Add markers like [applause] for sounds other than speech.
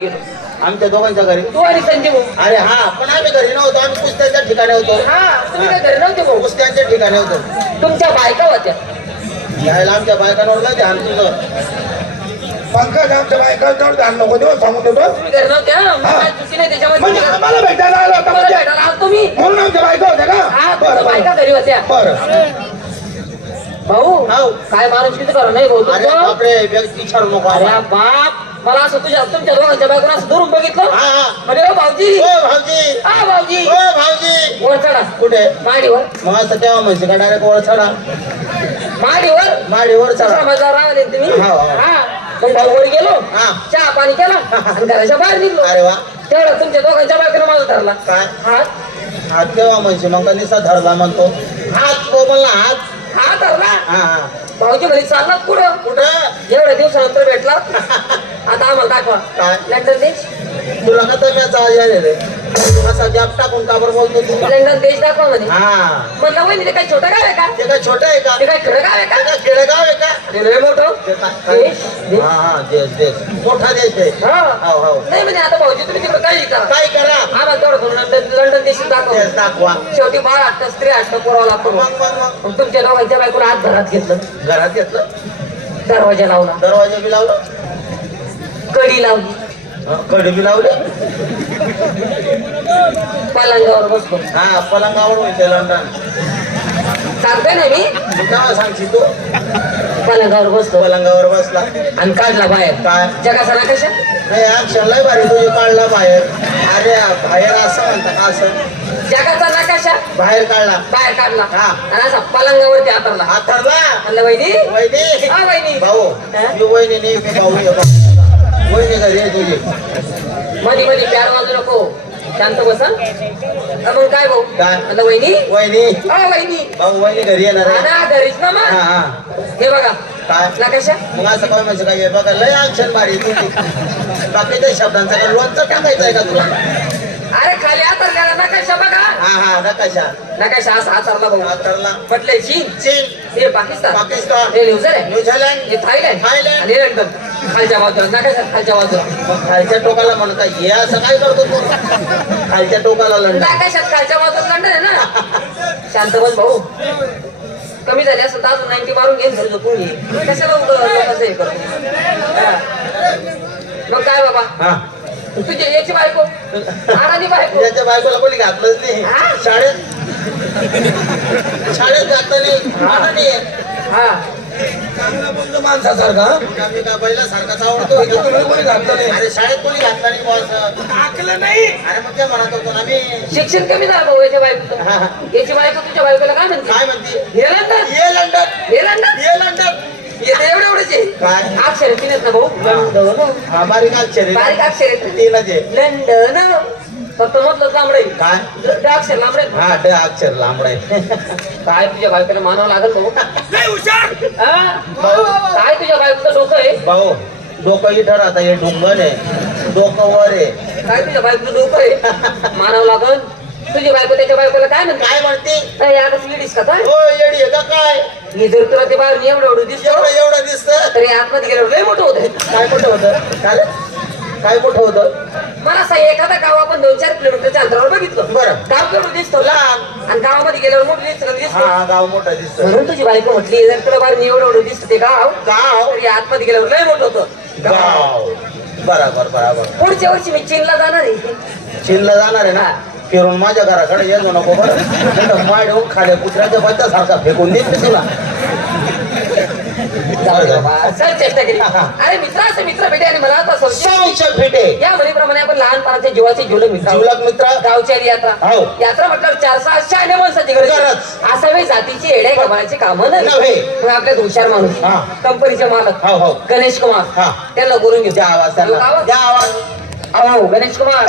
आमच्या दोघांच्या घरी. तू आणि संजय भाऊ. अरे हा पण आम्ही घरी नव्हतो आम्ही कुस्त्यांच्या ठिकाणी होतो. हा तुम्ही काय घरी नव्हते भाऊ? कुस्त्यांच्या ठिकाणी होतो. तुमच्या बायका होत्या. यायला आमच्या बायकांवर नाही ध्यान तुझं पंकज आमच्या बायका जवळ ध्यान नको देऊ सांगून देतो. तुम्ही घरी नव्हत्या? मग काय चुकी नाही त्याच्यामध्ये. म्हणजे आम्हाला भेटायला आलो होता तुम्हाला म्हणजे. भेटायला आलो तुम्ही. म्हणून आमच्या बायका होत्या हा का तुमच्या बरं बायका बरं घरी होत्या. बरं. भाऊ. काय माणूस किती करा नाही भाऊ अरे तुमचं? बापरे व्यक्- विचारू नको अरे आम्हाला. बाप मला असं तुझ्या तुमच्या दोघांच्या बायकोला असं धरून बघितलं? हा हा. ओ भाऊजी. ओ भाऊजी. हा भाऊजी. ओ भाऊजी. वर चढा. कुठे? माडीवर. मग असं तेव्हा म्हणजे का डायरेक्ट वर चढा. माडीवर? माडीवर दुसरा चढा मजा राहिले तुम्ही. हा, हा. हा. मग भाऊ वर गेलो. हा. चहा पाणी केला. आणि घराच्या बाहेर निघलो. अरे वा. तेवढा तुमच्या दोघांच्या बायकोनं माझा ठरला काय? हात. हात केव्हा म्हणजे मग निसा धरला म्हणतो. हात तो म्हणला हात. हा ठरला हा भाऊजी घरी चालला पुढं. कुठं एवढ्या दिवसानंतर भेटला. [laughs] आता आम्हाला दाखवा. काय? लंडन देश. तुला का तम्याचा आजार आहे रे असा गॅप टाकून का बरं बोलतो तू? लंडन देश दाखवा म्हणे. हा. म्हणलं वहिनी ते काय छोटं गाव आहे का? ते काय छोटं आहे का? ते काय खेडं गाव आहे ते का काय खेडेगाव आहे का? ते लय मोठं. हा हा देश देश. मोठा देश आहे. हा. हो हो नाही म्हणजे आता भाऊजी तुम्ही तिकडे काही करा. काय करा. आम्हाला लंडन लंडन देश दाखवा. देश दाखवा. शेवटी बाळ हट्ट स्त्री हट्ट पुरावा लागतो मग मग मग. तुमच्या दोघांच्या बायकोला हात घरात घेतलं. घरात घेतलं? दरवाजा लावला. दरवाजा बी लावला? कडी लावली. कडी बी लावले? पलंगावर बसलो. हा पलंगावर होते लंडन. सांगतोय ना मी? तू केव्हा सांगशी तू? पलंगावर बसलो. पलंगावर बसला. आणि काढला बाहेर. काय? जगाचा नकाशा नाही ऍक्शन लय भारी तुझी काढला बाहेर. अरे बाहेर असं म्हणतात का असं? जगाचा नकाशा बाहेर काढला. बाहेर काढला. हा. आणि असा पलंगावरती आतरला हा ठरला म्हणलं वहिनी? वहिनी? हा वहिनी. भाऊ? मी वहिनी नाही मी भाऊ आहे. वहिनी घरी आहे तुझी. मध्ये मध्ये प्यार वाजू नको. शांत बसा. मग काय भाऊ? काय? म्हणलं वहिनी? वहिनी. हा वहिनी. भाऊ वहिनी घरी येणार आहे. ना घरीच ना हा मग? हा हे. बघा. काय? नकाशा मग असं काय म्हणजे काय हे बघा लय ऍक्शन मारी तुझी बाकीच्या शब्दांचा काय लोणचं टाकायचं आहे का तुला? अरे खाली आतरलेला नकाशा बघा. हा हा नकाशा नकाशा असा आतरला भाऊ. ठरला म्हटलंय चीन. चीन. हे पाकिस्तान. पाकिस्तान. हे न्यूझीलंड. New Zealand. हे थायलंड. थायलंड. आणि हे लंडन. खालच्या बाजूला नकाशा खालच्या बाजूला? मग खालच्या टोकाला म्हणत आहे, हे असं काय करतो तू? खालच्या टोकाला लंडन नकाशात खालच्या बाजूला लंडन आहे ना. शांत बस भाऊ. कमी झाली असं तर अजून नाईन्टी मारून घेईन घरी झोपून घे. कशाला लोकांचं हे करतो. मग काय बाबा? हा. तुझी याची बायको? आडानी बायको? याच्या बायकोला कोणी घातलंच नाही? शाळेत शाळेत घातलं नाही. नाही हा. चांगला बोलतो माणसासारखा. आम्ही का पहिला सारखाच आवडतो इथं तुला कोणी घातलं नाही अरे शाळेत कोणी घातला नाही बॉस टाकलं नाही. अरे मग ते म्हणत होतो ना मी. शिक्षण कमी झालं भाऊ याच्या बायकोचं हा, हा. याची बायको तुझ्या बायकोला काय म्हणते? काय म्हणते? हे लंडन? ये लंडन. हे लंडन? ये लंडन. येते एवढे एवढेच आहे. काय? अक्षर ना भाऊ. हा. बारीक अक्षर. आहे. बारीक अक्षर. आहेत तीनच आहे. लंडन. फक्त म्हटलं लांबडे काय? अक्षर लांबडे हा ड अक्षर लांबड आहे. [laughs] काय तुझ्या बायकोला मानावं लागेल भाऊ? हा? काय तुझ्या बायकोचं डोकं आहे? भाऊ डोकं इथं राहता हे डोंगर आहे. डोकं वर आहे. काय तुझ्या बायकोचं डोकं आहे? मानावं लागल? तुझी बायको त्याच्या बायकोला काय म्हणते? काय म्हणते? काय आता लेडीज का काय हो येडी आहे का काय? मी जर तुला ते बाहेर एवढं एवढं दिसतो एवढं एवढं दिसत. तरी आतमध्ये गेल्यावर लय मोठं होत. काय कुठं होतं? काय? काय कुठं होतं? मला असं एखादा गाव आपण दोन चार किलोमीटरच्या अंतरावर बघितलं. बरं. गाव केवढं दिसतो? लहान आणि गावामध्ये गेल्यावर मोठं दिसतं दिसतो. हा गाव मोठं दिसत. म्हणून तुझी बायको म्हटली जर तुला बाहेर एवढं एवढं दिसतं ते गाव गाव. तरी आतमध्ये गेल्यावर लय मोठं होतं. गाव. बराबर बराबर. पुढच्या वर्षी मी चीनला जाणार आहे. चिल्ला जाणार आहे ना? फिरून माझ्या घराकडे येतो नको बरं. माय खाल्या कुत्र्याच्या बच्च्यासारखा फेकून देते तुला. चल चेष्टा केली अरे मित्र असं मित्र भेटे आणि मला आता संशय सौंश भेटे या म्हणीप्रमाणे आपण लहानपणाच्या जीवाचे जीवलग मित्र. जीवलग मित्र गावची आणि यात्रा हो. यात्रा म्हटल्यावर चार सहा शहाण्या माणसाची गरज. गरज. असावे जातीची येड्या गमाण्याची कामं नाही नव्हे. मग आपल्यात हुशार माणूस हा. कंपनीचे मालक हो, हो. गणेश कुमार हा. त्यांना बोलून घेऊ द्या आवाज? द्या आवाज अहो गणेश कुमार